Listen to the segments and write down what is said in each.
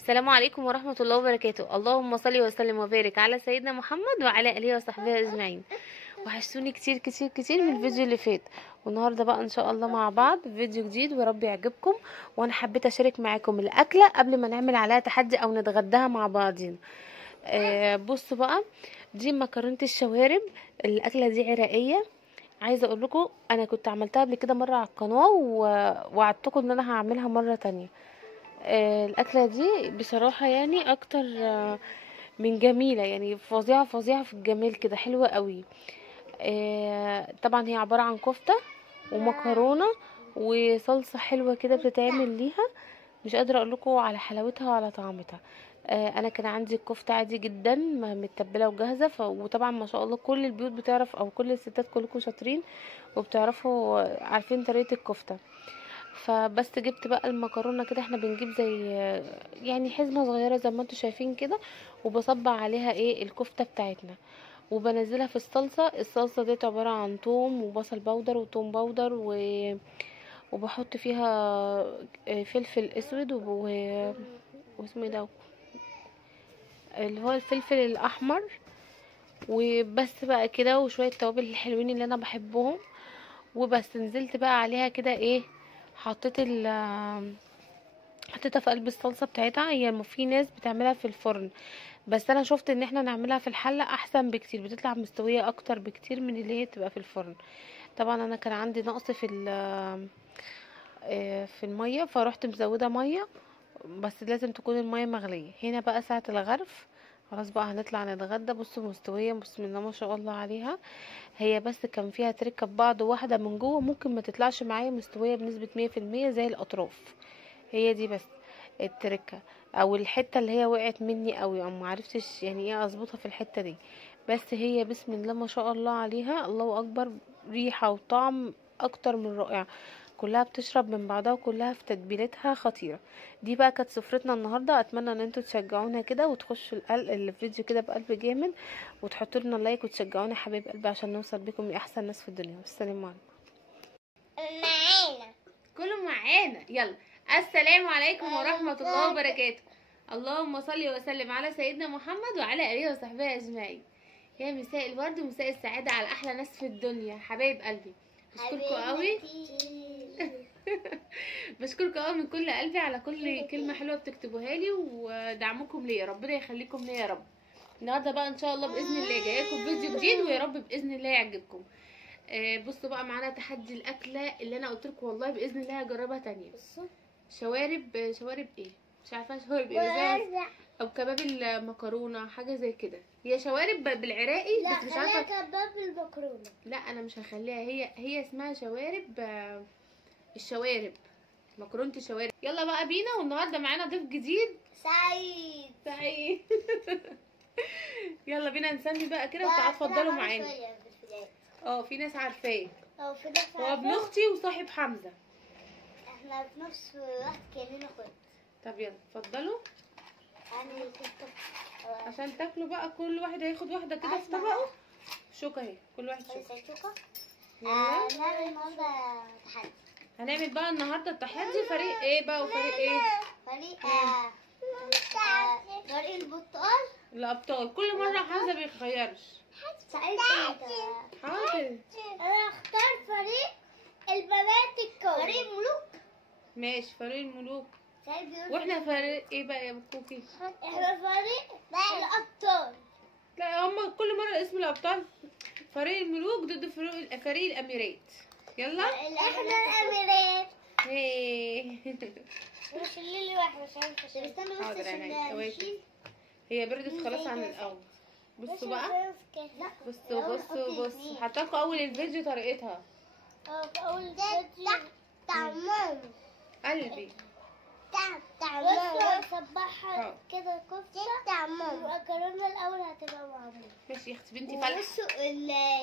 السلام عليكم ورحمة الله وبركاته. اللهم صل وسلم وبارك على سيدنا محمد وعلى آله وصحبه أجمعين. وحشتوني كتير كتير كتير من الفيديو اللي فات، والنهارده بقى ان شاء الله مع بعض فيديو جديد ويا رب يعجبكم. وانا حبيت اشارك معاكم الاكله قبل ما نعمل عليها تحدي او نتغداها مع بعضين. بصوا بقى، دي مكرونه الشوارب. الاكله دي عراقيه. عايزه اقول لكم انا كنت عملتها قبل كده مره على القناه ووعدتكم ان انا هعملها مره تانية. الاكله دي بصراحه يعني اكتر من جميله، يعني فظيعه فظيعه في الجمال كده، حلوه قوي. طبعا هي عباره عن كفته ومكرونه وصلصه حلوه كده بتتعمل ليها. مش قادره اقول لكم على حلاوتها وعلى طعمتها. انا كان عندي الكفته عادي جدا متبله وجاهزه، وطبعا ما شاء الله كل البيوت بتعرف، او كل الستات كلكم شاطرين وبتعرفوا عارفين طريقه الكفته. فبس جبت بقى المكرونه كده، احنا بنجيب زي يعني حزمه صغيره زي ما انتم شايفين كده، وبصبع عليها ايه الكفته بتاعتنا، وبنزلها في الصلصه ديت عباره عن توم وبصل بودر وتوم بودر وبحط فيها فلفل اسود واسمه ايه ده، اللي هو الفلفل الاحمر. وبس بقى كده، وشويه توابل الحلوين اللي انا بحبهم. وبس نزلت بقى عليها كده ايه، حطيت حطيتها في قلب الصلصه بتاعتها. هي في ناس بتعملها في الفرن، بس انا شفت ان احنا نعملها في الحله احسن بكتير، بتطلع مستويه اكتر بكتير من اللي هي تبقى في الفرن. طبعا انا كان عندي نقص في الميه، فروحت مزوده ميه، بس لازم تكون الميه مغليه. هنا بقى ساعه الغرف، خلاص بقى هنطلع نتغدى. بصوا مستويه بسم الله ما شاء الله عليها. هي بس كان فيها تركه ببعض، واحده من جوه ممكن ما تطلعش معايا مستويه بنسبه 100% زي الاطراف. هي دي بس التركه، او الحته اللي هي وقعت مني قوي، او ما عرفتش يعني ايه اظبطها في الحته دي. بس هي بسم الله ما شاء الله عليها، الله اكبر، ريحه وطعم اكتر من رائع. كلها بتشرب من بعضها، وكلها في تتبيلتها خطيره. دي بقى كانت سفرتنا النهارده. اتمنى ان انتوا تشجعونا كده وتخشوا الفيديو كده بقلب جامد، وتحطوا لنا لايك وتشجعونا حبايب قلبي عشان نوصل بكم لاحسن ناس في الدنيا. والسلام عليكم. معانا كله معانا، يلا. السلام عليكم ورحمة الله وبركاته. اللهم صل وسلم على سيدنا محمد وعلى آله وصحبه أجمعين. يا مساء الورد ومساء السعادة على أحلى ناس في الدنيا، حبايب قلبي. بشكركم قوي. بشكركم قوي من كل قلبي على كل كلمة حلوة بتكتبوها لي، ودعمكم ليا، ربنا يخليكم ليا يا رب. النهارده بقى ان شاء الله باذن الله جايلكم فيديو جديد، ويا رب باذن الله يعجبكم. بصوا بقى معانا تحدي الاكله اللي انا قلت لكم والله باذن الله هجربها تانية. شوارب ايه، مش عارفه شوارب ايه بس، او كباب المكرونه، حاجه زي كده. هي شوارب بالعراقي بس مش عارفه. كباب المكرونه. لا انا مش هخليها، هي اسمها شوارب. الشوارب، مكرونه الشوارب. يلا بقى بينا. والنهارده معانا ضيف جديد سعيد. يلا بينا نسمي بقى كده، وتعالوا اتفضلوا معانا. في ناس عارفاه. هو ابن اختي وصاحب حمزه. احنا في نفس الوقت كاننا اخوات. طب يلا اتفضلوا عشان تاكلوا بقى. كل واحد هياخد واحده كده في طبقه. شوكه اهي، كل واحد شوكه. يلا هنعمل النهارده تحدي. هنعمل بقى النهارده التحدي. فريق ايه بقى وفريق ايه؟ فريق البطال الابطال. كل مره حمزه بيخيرش. سعيد انت. حاضر. انا اختار فريق البنات الكوي. فريق الملوك. ماشي، فريق الملوك. سعيد واحنا فريق ايه بقى يا كوكي؟ احنا فريق الابطال. لا هما كل مره اسم الابطال. فريق الملوك ضد فريق الاميرات. يلا احنا الاميرات. مش الليل واحد مش عارفه. استنى بس عشان نشيل. هي بردت خلاص عن الاول. بصوا بقى، بصوا هتلاقوا اول الفيديو طريقتها. في اول الفيديو ماما قلبي ماما صبحها كده كفته المكرونه الاول هتبقى معموله. ماشي يا اختي بنتي فلح. بصوا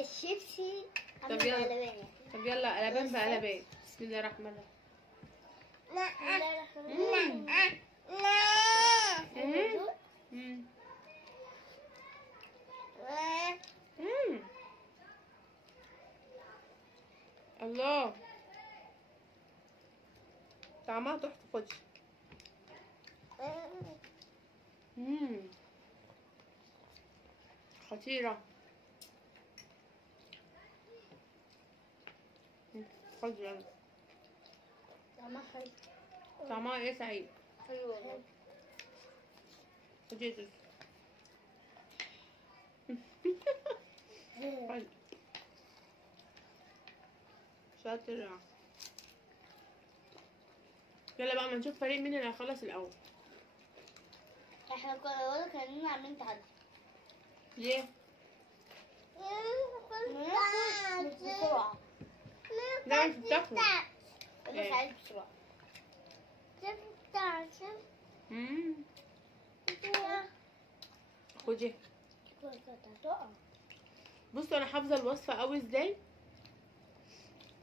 الشيبسي. طب يلا قلبان بقلبان. بسم الله الرحمن الرحيم. الله، طعمها تحفه. خدي خطيرة. خد يلا. طعمها حلو. طعمها ايه سعيد؟ حلو والله. خد يا زوزو. خد. شاطر. يلا بقى ما نشوف فريق مين اللي هيخلص الاول. احنا كنا كاننا عاملين تحدي. ليه؟ ناكل بسرعة. لا مش بتاكل. انا سعيد بسرعة. خدي. بصوا انا حافظه الوصفه قوي ازاي،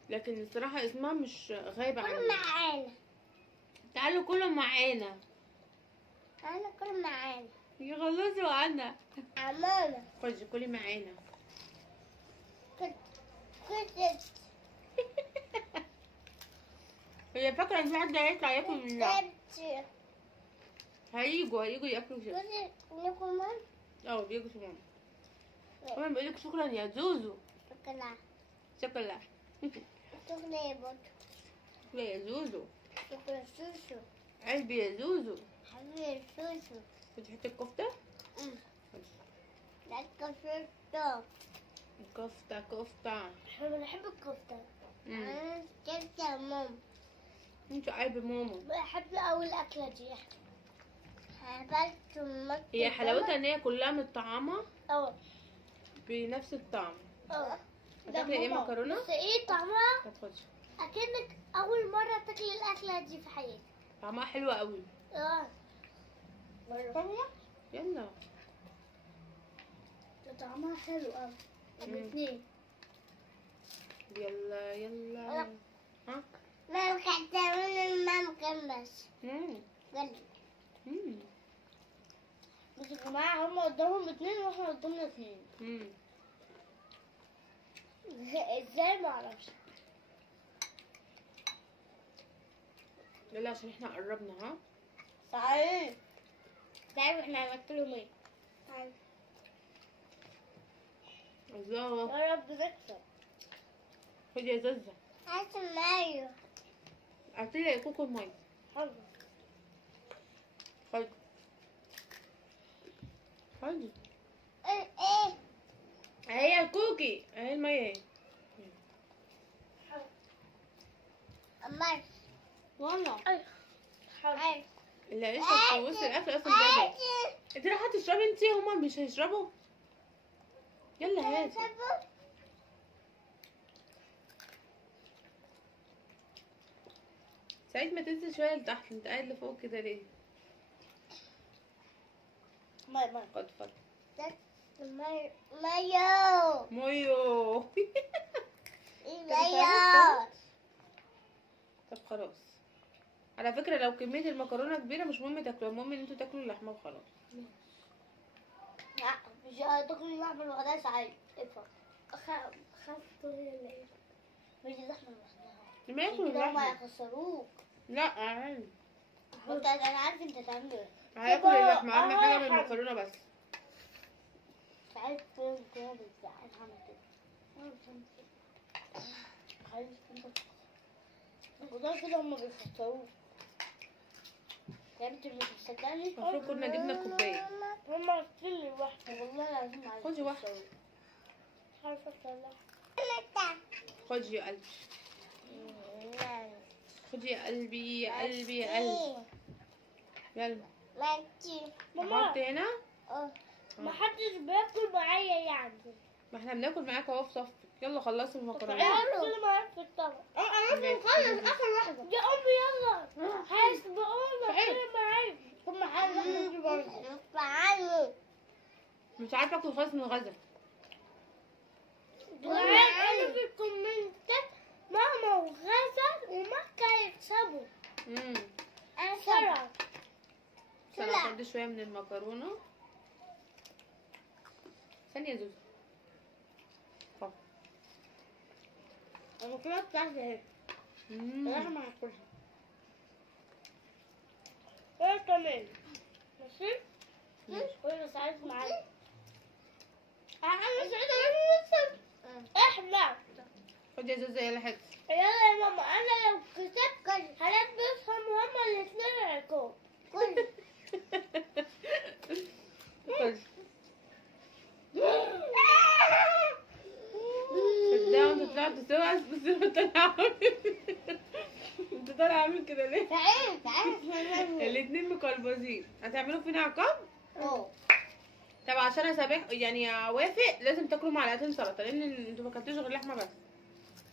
لكن الصراحه اسمها مش غايبه عني. معانا. تعالوا كلوا معانا. انا كل معانا. يخلصوا عنا. عمانا. خدي كلي معانا. كنت هي فاكره ان في حد هيطلع ياكل منها. هيجوا ياكلوا كده. ناكل من؟ بيجوا شكرا. انا بقولك شكرا يا زوزو. شوكولا. شكرا. شوكولا برضه. شكرا يا زوزو. شوكولا سوسو. قلبي يا زوزو. حبيبي سوسو. خدي حته كفته. لا كفتة. كفته. انا بحب الكفتة. انا كفتة ماما. انت قلب ماما. بحب اول الاكلة دي. حبيت هي حلاوتها ان هي كلها متطعمه اه بنفس الطعم. اه. هتاكلي ايه؟ مكرونه؟ بس ايه طعمها؟ طب خدي. اكنك اول مرة تاكلي الاكلة دي في حياتك. طعمها حلو قوي. اه. مرة ثانية؟ يلا. طعمها حلو قوي. الاثنين. يلا يلا. ها؟ ممكن تعمل ممكن بس. يلا. بس يا جماعة هما قدامهم اتنين واحنا قدامنا اتنين. ازاي معرفش. يلا عشان احنا قربنا. ها؟ تعالي. تعالي احنا هناكلهم ايه؟ تعالي. الله. يا رب نكسب. خدي يا زوزة. عايزة مايو. اعطيلي كوكو مية. حاضر. خدي. خدي. ايه؟ اهي الكوكي، اهي المية اهي. أمال. والله. حاضر. اللي لسه في وسط الاكل اصلا جايبه. انت رايحة تشربي انتي؟ هما مش هيشربوا؟ يلا هاتي. سعيد ما تنزل شوية لتحت، انت قاعد لفوق كده ليه؟ مايو. خد اتفضل. مايو. مايو. مايو. طب خلاص. على فكرة لو كمية المكرونة كبيرة مش مهم تاكلوها، المهم ان انتوا تاكلوا اللحمة وخلاص. لا مش هتاكل اللحمة لوحدها سعيد. افهم. خاف تقولي ولا ايه؟ مش اللحمة لوحدها. ما ياكلوا كده هما اللحمة. هيخسروك. لا عادي. انا عارف انت تعمل ايه. هياكل اللحمة، اهم حاجة من المكرونة بس. سعيد كده بتزعل عمل كده. عايز انت وده كده هما بيخسروك. يا بنتي مش مصدقني. المفروض كنا جبنا كوباية. هما عارفين لي واحدة والله العظيم عايزة. خدي واحدة. مش عارفة اطلعها. خدي يا قلبي. خدي يا قلبي يا قلبي يا قلبي. يلا. ماما. حط هنا. ما حدش بياكل معايا يعني. ما احنا بناكل معاك اهو في صفك. يلا خلصوا المكرونة. كل ما في الطبق. انا لازم اخلص اخر واحدة. يا امي يلا. عايز بقوم كل معايا. كل معايا. مش عارفة اكل خالص من الغدا. انا في الكومنتات ماما وغزل ومكة يكسبوا. انا سارة. هاخد شوية من المكرونة. ثانية يا زوزو. المكرونة بتاعتي اهي. اللحمة هاكلها. ايه كمان؟ ماشي؟ قولي بس عايز معايا. احنا خدي يا زوزو يلا حته. يلا يا ماما، انا لو كسبت هلبسهم هما الاثنين عقاب. خدي. صدقوا انتوا طلعتوا سوا بس انا طالعه انت طالعه عامل كده ليه؟ تعال الاتنين مقلبزين. هتعملوا فينا عقاب؟ اه طب عشان اسامح يعني اوافق لازم تاكلوا معلقتين سلطه لان انتوا ما اكلتوش غير لحمه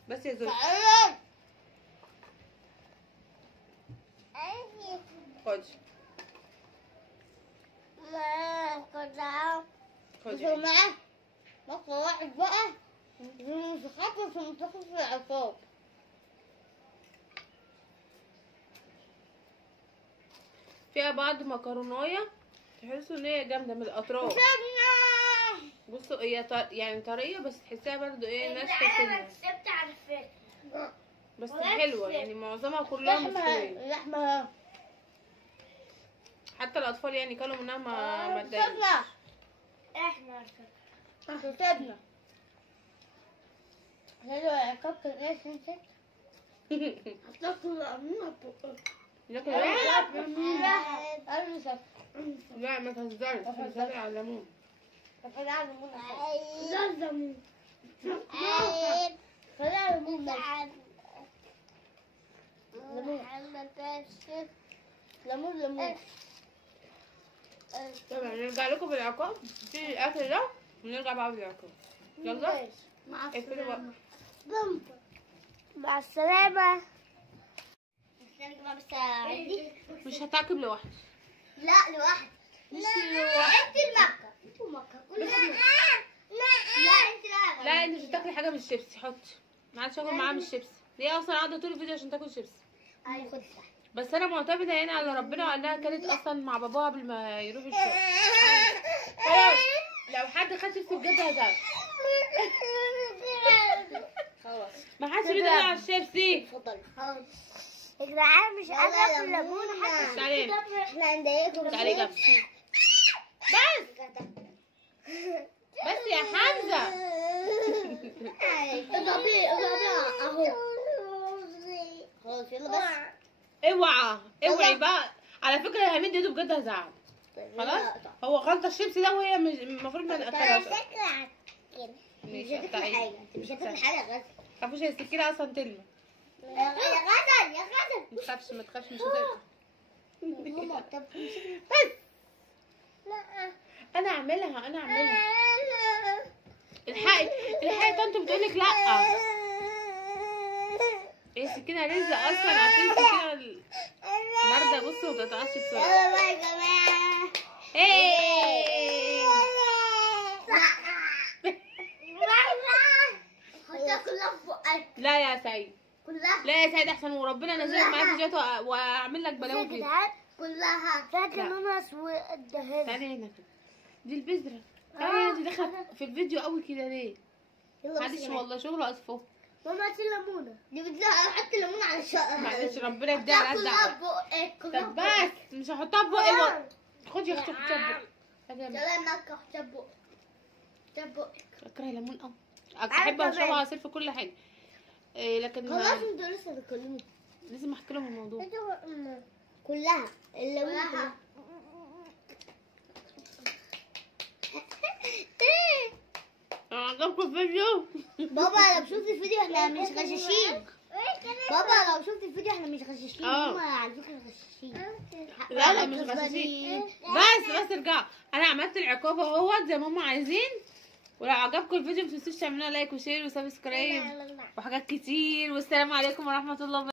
بس يا زوزو. خدي خدي. معاه مصر واحد بقى مش خاطر في منطقة العقاب. فيها بعض مكرونايه تحسوا ان هي جامده من الاطراف. بصوا هي يعني طريه بس تحسيها برضو ايه ناشفه كده كسبت على فكرة. بس حلوه يعني معظمها كلها مستويه. لحمة حتى الاطفال يعني كلوا منها ما اتضايقوش. احنا كسبنا. حلو العقاب كان ايه سنسك؟ هتاكل عمونا ياكل لا ما تهزرش تهزري على الليمون. خليها ليمون. لا ليمون. خليها ليمون. ليمون ليمون. طبعا نرجع لكم بالعقاب في الاكل ده ونرجع بقى بالعقاب. يلا اقفلوا بقى. مع السلامة. مش هتعاقب لوحدي. لا لوحدي. مش لوحدي. انت المكة. لا انت لا انت مش هتاكلي حاجه من الشيبسي. حطي ما عادش اكل معاها من الشيبسي. هي اصلا قاعده طول الفيديو عشان تاكل شيبسي. ايوه خد. بس انا معتمده هنا على ربنا وانها كانت اصلا مع باباها قبل ما يروح الشغل. خلاص لو حد خد شيبسي بجد هزعل. خلاص ما حدش بيدور على الشيبسي. اتفضلي. يا جدعان مش قادرة اكل ليمون حتى. تعالي احنا هنضايقكم. تعالي جنبي. بس يا حمزه. اضربي اهو. خلاص يلا بس. اوعي بقى. على فكره يا هميد ايده بجد هزعل. خلاص هو غلطه الشيبسي ده وهي المفروض ما ناكلهاش. مش هتاكل حاجة. انت مش هتاكل حاجة يا غزل. ما تخافوش هي السكينه اصلا تلمع. يا غزل ما تخافش مش هتقطع. ماما طب بس انا اعملها الحقي طنط بتقولك لا. هي السكينه رزق اصلا عشان السكينه المرده بصوا ما تقطعش بسرعه. يلا بقى يا جماعة. هتاكل كلها في بقك. لا يا سعيد كلها. لا يا سعيد احسن وربنا نزلك معايا فيديوهات واعمل لك بلاوي كده. كلها. فيها كمان اسود دهن. تعالي هنا كده. دي البذره. تعالي دي دخلت في الفيديو قوي كده ليه؟ معلش والله شغل اطفال. ماما هاتي ليمونه. دي بدها احط ليمون على الشقه. معلش ربنا يديها على قد كلها طب بس مش هحطها في بقي بقى. خدي يا اختي حطيها في بقي. يلا ناكل حطيها في بقك. حطيها في بقك. اكره الليمون قوي. احب اشربه عصير في كل حاجه. لكن خلاص انتوا لسه بتكلموا. لازم احكي لهم الموضوع. كلها الليمون كلها. عجبكم الفيديو؟ بابا لو شفت الفيديو احنا مش غشاشين. بابا لو شفت الفيديو احنا مش غشاشين. هما على فكره غشاشين. لا مش غشاشين. بس ارجعوا. انا عملت العقاب اهوت زي ما هم عايزين. ولو عجبكم الفيديو متنسوش تعملوا لايك وشير وسبسكرايب وحاجات كتير. والسلام عليكم ورحمه الله وبركاته.